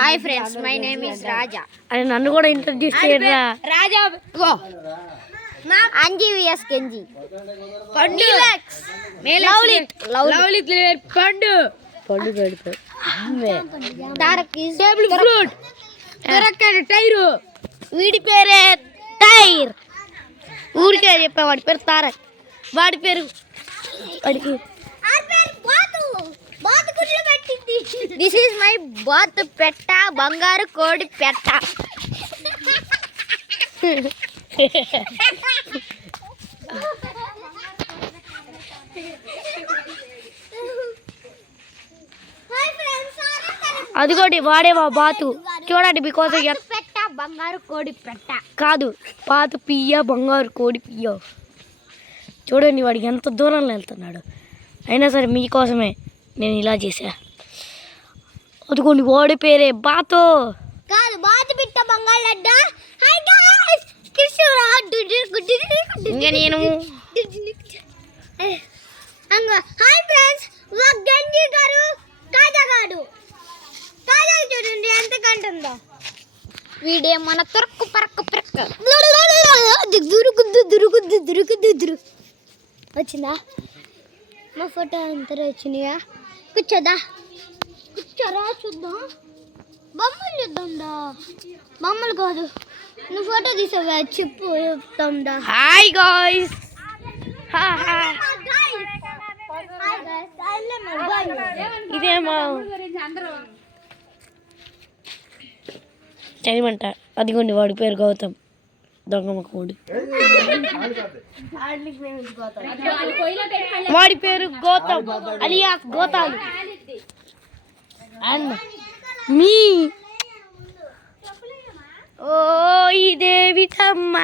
Hi friends, my name is Raja. అరే నన్ను కూడా ఇంట్రడ్యూస్ చేయరా. రాజా అంజీ విఎస్ కెంజీ పండు లవ్లీ పండు పండు పెడతారు. Tarak is table fruit. దొరకని టైరు. వీడి పేరే టైర్. ఊరికే చెప్పా, వాడి పేరు తారక్. వాడి పేరు దిస్ ఈజ్ మై బాత్ పెట్ట, బంగారు కోడి పెట్ట. అదిగోటి వాడే మా బాతు. చూడండి, బికాస్ పెట్ట బంగారు కోడి పెట్ట కాదు, బాతు పియ్య బంగారు కోడి పియ్య. చూడండి వాడికి ఎంత దూరంలో వెళ్తున్నాడు. అయినా సరే మీకోసమే నేను ఇలా చేశా. అదిగోండి వాడి పేరే బాతు. కాదు, బాతు పిట్ట బంగాళడ్డ. ఇంకా నేను హాయ్ ఫ్రెండ్స్, గంజీ గారు కాజాగాడు. కాజా చూడండి ఎంత కంటుందో. వీడే మన తురక్కు పరక్కు పిరక్క. దురుకుద్దు వచ్చిందా? మా ఫోటో అంతా వచ్చినాయా? కూర్చోదా, కూర్చోరా చూద్దాం. బొమ్మలు చూద్దాండా. బొమ్మలు కాదు, నువ్వు ఫోటో తీసావా చెప్పు చెప్తాండా. Hi guys. ఇదేమో చదివంట. అదిగోండి వాడి పేరు గౌతమ్, దొంగమ్మ కోడి. వాడి పేరు గౌతమ్ అలియాస్ గోతాలు. అండ్ మీ ఓ ఇదేవిటమ్మ